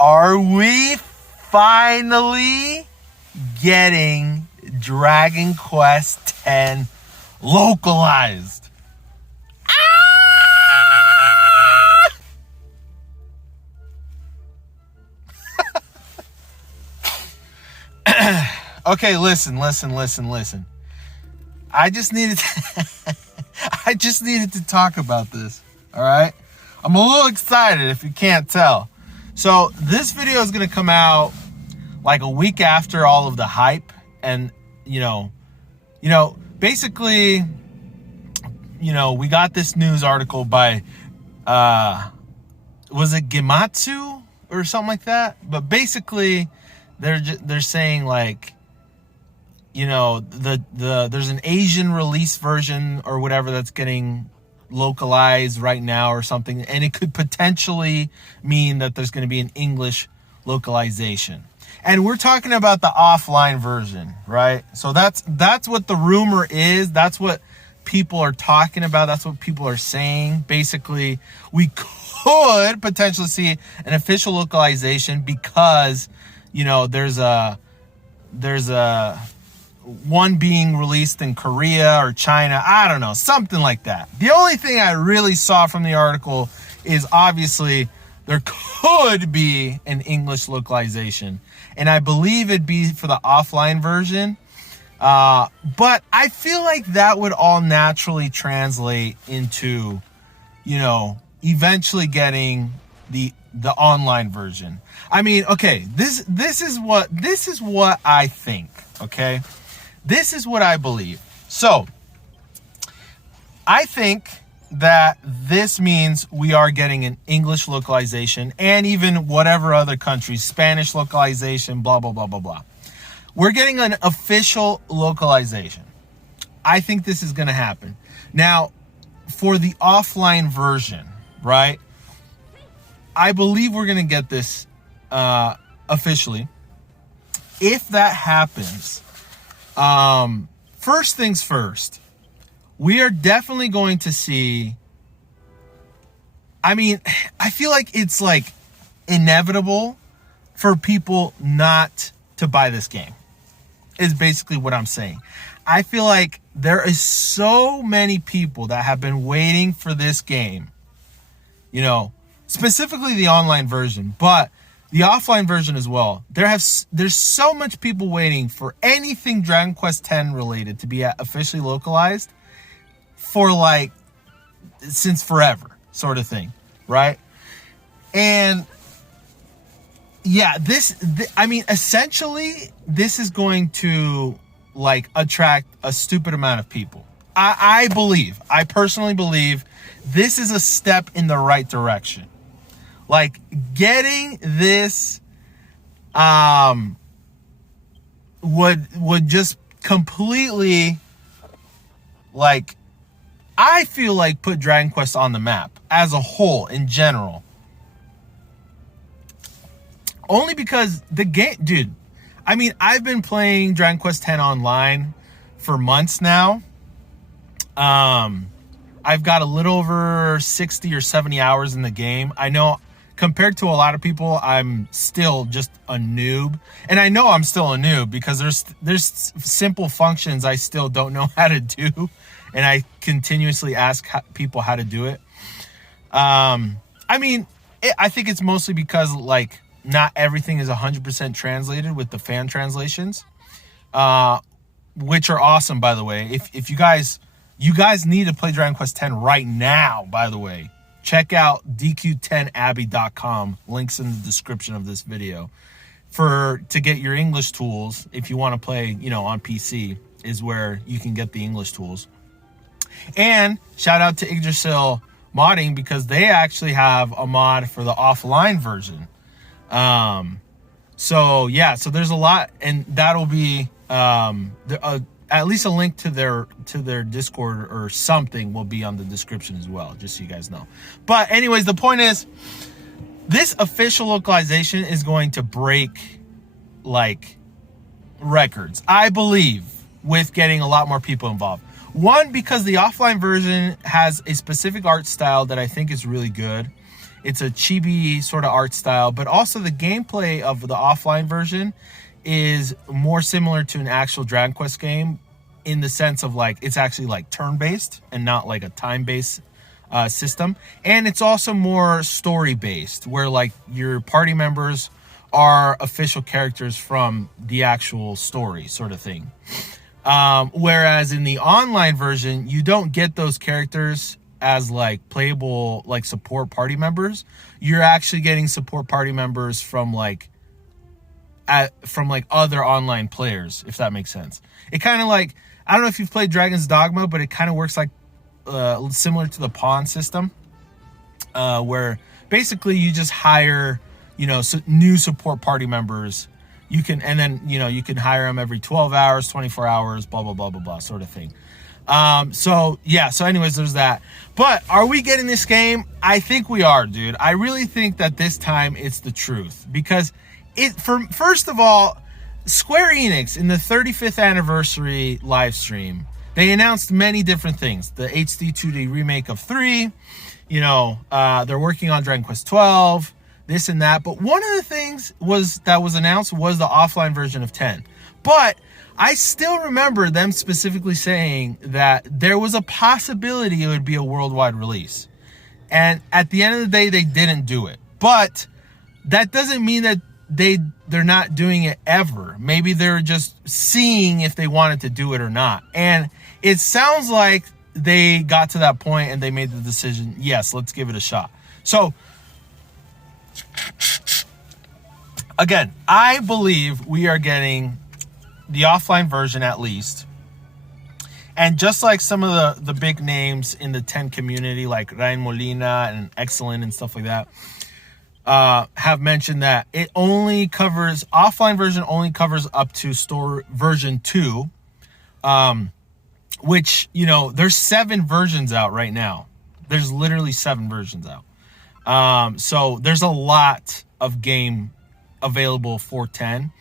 Are we finally getting Dragon Quest X localized? Okay, listen. I just needed to talk about this, all right? I'm a little excited if you can't tell. So this video is going to come out like a week after all of the hype. And, basically, we got this news article by, was it Gematsu or something like that? But basically, they're saying like, there's an Asian release version or whatever that's getting localized right now or something, and it could potentially mean that there's going to be an English localization. And we're talking about the offline version, right? So that's what the rumor is. That's what people are talking about. That's what people are saying. Basically, we could potentially see an official localization because there's a one being released in Korea or China. I don't know, something like that. The only thing I really saw from the article is obviously there could be an English localization, and I believe it'd be for the offline version. But I feel like that would all naturally translate into, eventually getting the online version. I mean, okay, this is what I think, okay? This is what I believe. So, I think that this means we are getting an English localization and even whatever other countries, Spanish localization, blah, blah, blah, blah, blah. We're getting an official localization. I think this is going to happen. Now, for the offline version, right? I believe we're going to get this officially. If that happens, first things first, we are definitely going to see, I feel like it's like inevitable for people not to buy this game, is basically what I'm saying. I feel like there is so many people that have been waiting for this game, specifically the online version, but the offline version as well. There's so much people waiting for anything Dragon Quest X related to be officially localized for since forever, sort of thing, right? And yeah, essentially this is going to attract a stupid amount of people. I personally believe this is a step in the right direction. Getting this would just completely I feel like put Dragon Quest on the map as a whole in general. Only because the game, dude, I've been playing Dragon Quest X online for months now. I've got a little over 60 or 70 hours in the game. I know compared to a lot of people, I'm still just a noob. And I know I'm still a noob because there's simple functions I still don't know how to do. And I continuously ask people how to do it. I think it's mostly because not everything is 100% translated with the fan translations, which are awesome, by the way. If you guys need to play Dragon Quest X right now, by the way. Check out dq10abby.com. Links in the description of this video. To get your English tools, if you want to play, on PC, is where you can get the English tools. And shout out to Yggdrasil Modding because they actually have a mod for the offline version. So there's a lot, and that'll be at least a link to their Discord or something will be on the description as well, just so you guys know. But anyways, the point is, this official localization is going to break records, I believe, with getting a lot more people involved. One, because the offline version has a specific art style that I think is really good. It's a chibi sort of art style, but also the gameplay of the offline version is more similar to an actual Dragon Quest game, in the sense of like it's actually like turn-based and not like a time-based system. And it's also more story-based, where like your party members are official characters from the actual story sort of thing. Whereas in the online version, you don't get those characters as like playable like support party members. You're actually getting support party members from like other online players, if that makes sense. It kind of like, I don't know if you've played Dragon's Dogma, but it kind of works like similar to the pawn system, where basically you just hire, new support party members. You can, and then, you can hire them every 12 hours, 24 hours, blah, blah, blah, blah, blah, sort of thing. So anyways, there's that. But are we getting this game? I think we are, dude. I really think that this time it's the truth, because first of all, Square Enix, in the 35th anniversary live stream, they announced many different things. The HD 2D remake of 3, they're working on Dragon Quest 12, this and that. But one of the things that was announced was the offline version of 10. But I still remember them specifically saying that there was a possibility it would be a worldwide release. And at the end of the day, they didn't do it. But that doesn't mean that they're not doing it ever. Maybe they're just seeing if they wanted to do it or not. And it sounds like they got to that point and they made the decision, yes, let's give it a shot. So again, I believe we are getting the offline version at least. And just like some of the big names in the 10 community, like Ryan Molina and Excellent and stuff like that, have mentioned that it only covers, offline version only covers up to store version 2, which, there's 7 versions out right now. There's literally 7 versions out. So there's a lot of game available for 10.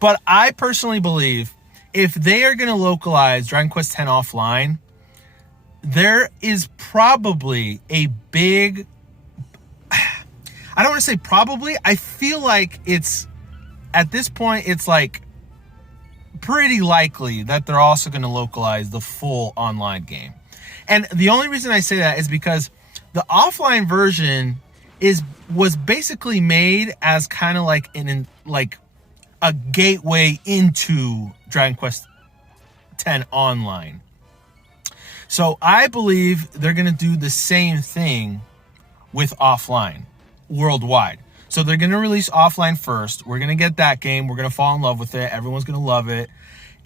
But I personally believe if they are going to localize Dragon Quest X offline, there is probably a big, I don't want to say probably, I feel like it's, at this point, it's like pretty likely that they're also going to localize the full online game. And the only reason I say that is because the offline version was basically made as kind of like a gateway into Dragon Quest X online. So I believe they're going to do the same thing with offline worldwide. So they're going to release offline first. We're going to get that game. We're going to fall in love with it. Everyone's going to love it.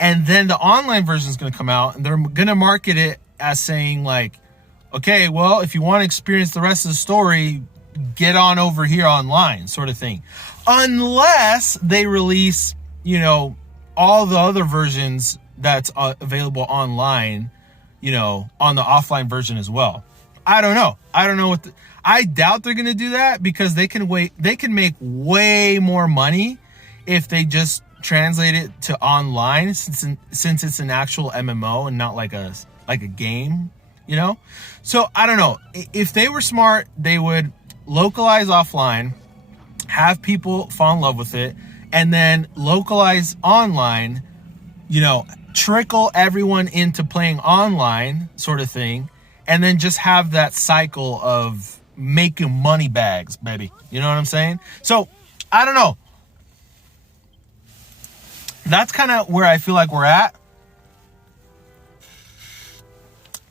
And then the online version is going to come out, and they're going to market it as saying like, okay, well, if you want to experience the rest of the story, get on over here online, sort of thing. Unless they release, all the other versions that's available online, on the offline version as well. I don't know. I doubt they're going to do that, because they can make way more money if they just translate it to online, since it's an actual MMO and not like a game, So I don't know. If they were smart, they would localize offline, have people fall in love with it, and then localize online, trickle everyone into playing online, sort of thing, and then just have that cycle of making money bags, baby. You know what I'm saying? So I don't know. That's kind of where I feel like we're at.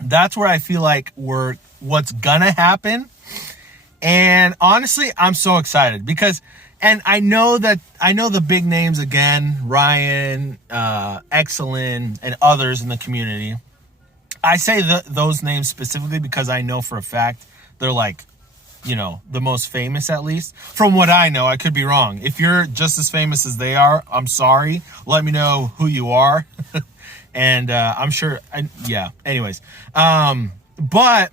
That's where I feel like what's gonna happen. And honestly, I'm so excited because, and I know the big names again, Ryan, Excellent, and others in the community. I say those names specifically because I know for a fact they're like, the most famous, at least. From what I know, I could be wrong. If you're just as famous as they are, I'm sorry. Let me know who you are. And I'm sure, yeah, anyways. But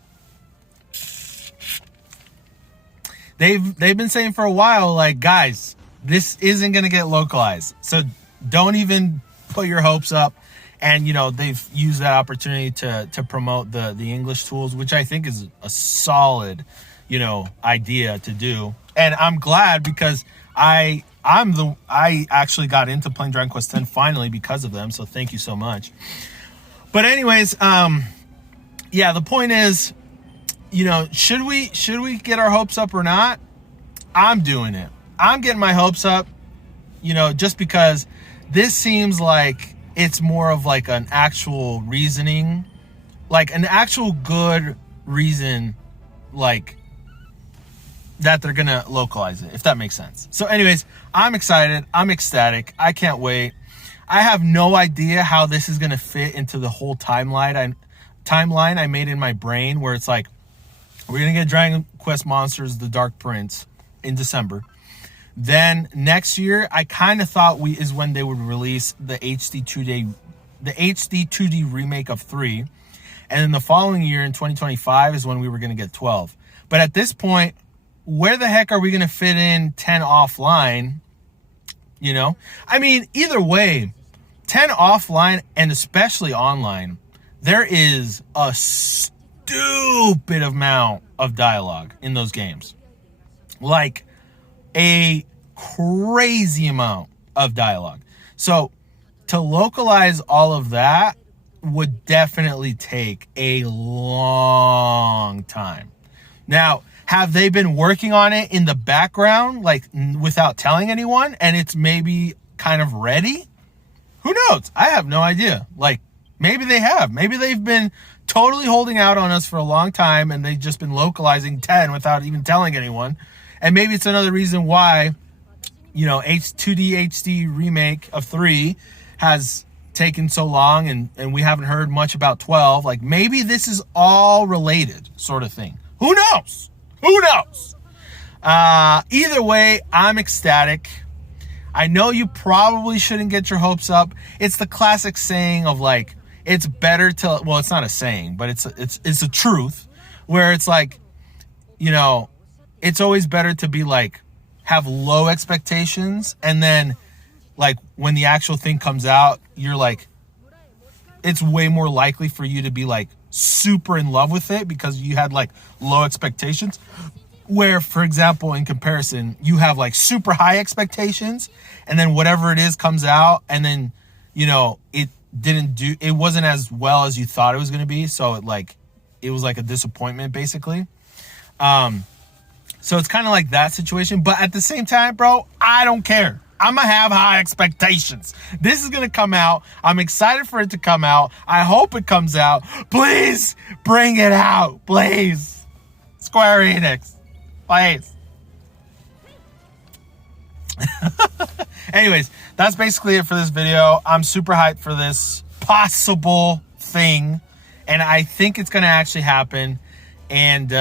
they've been saying for a while, like, guys, this isn't going to get localized. So don't even put your hopes up. And, they've used that opportunity to promote the English tools, which I think is a solid, idea to do. And I'm glad because I actually got into playing Dragon Quest X finally because of them. So thank you so much. But anyways, yeah, the point is, should we get our hopes up or not? I'm doing it. I'm getting my hopes up, just because this seems like it's more of like an actual reasoning, like an actual good reason, like that they're gonna localize it, if that makes sense. So anyways, I'm excited. I'm ecstatic. I can't wait. I have no idea how this is gonna fit into the whole timeline I made in my brain, where it's like, we're gonna get Dragon Quest Monsters: The Dark Prince in December. Then next year, I kind of thought is when they would release the HD 2D remake of 3. And then the following year in 2025 is when we were going to get 12. But at this point, where the heck are we going to fit in 10 offline? I mean, either way, 10 offline and especially online, there is a stupid amount of dialogue in those games. Like a crazy amount of dialogue. So to localize all of that would definitely take a long time. Now, have they been working on it in the background, like without telling anyone, and it's maybe kind of ready? Who knows? I have no idea. Like, maybe they have. Maybe they've been totally holding out on us for a long time and they've just been localizing 10 without even telling anyone. And maybe it's another reason why, 2D HD remake of 3 has taken so long and we haven't heard much about 12. Like, maybe this is all related sort of thing. Who knows? Who knows? Either way, I'm ecstatic. I know you probably shouldn't get your hopes up. It's the classic saying of like, it's better to, well, it's not a saying, but it's a truth where it's like, it's always better to be like, have low expectations, and then like when the actual thing comes out, you're like, it's way more likely for you to be like super in love with it because you had like low expectations. Where, for example, in comparison, you have like super high expectations, and then whatever it is comes out, and then it wasn't as well as you thought it was going to be, so it was like a disappointment basically. So it's kind of like that situation. But at the same time, bro, I don't care. I'm going to have high expectations. This is going to come out. I'm excited for it to come out. I hope it comes out. Please bring it out. Please. Square Enix. Please. Anyways, that's basically it for this video. I'm super hyped for this possible thing. And I think it's going to actually happen. And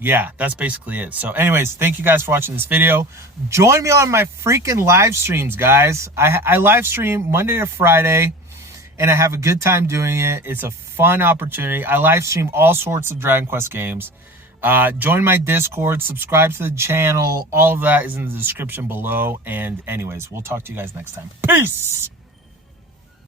yeah, that's basically it. So anyways, thank you guys for watching this video. Join me on my freaking live streams, guys. I live stream Monday to Friday, and I have a good time doing it. It's a fun opportunity. I live stream all sorts of Dragon Quest games. Join my Discord, subscribe to the channel. All of that is in the description below. And anyways, we'll talk to you guys next time. Peace.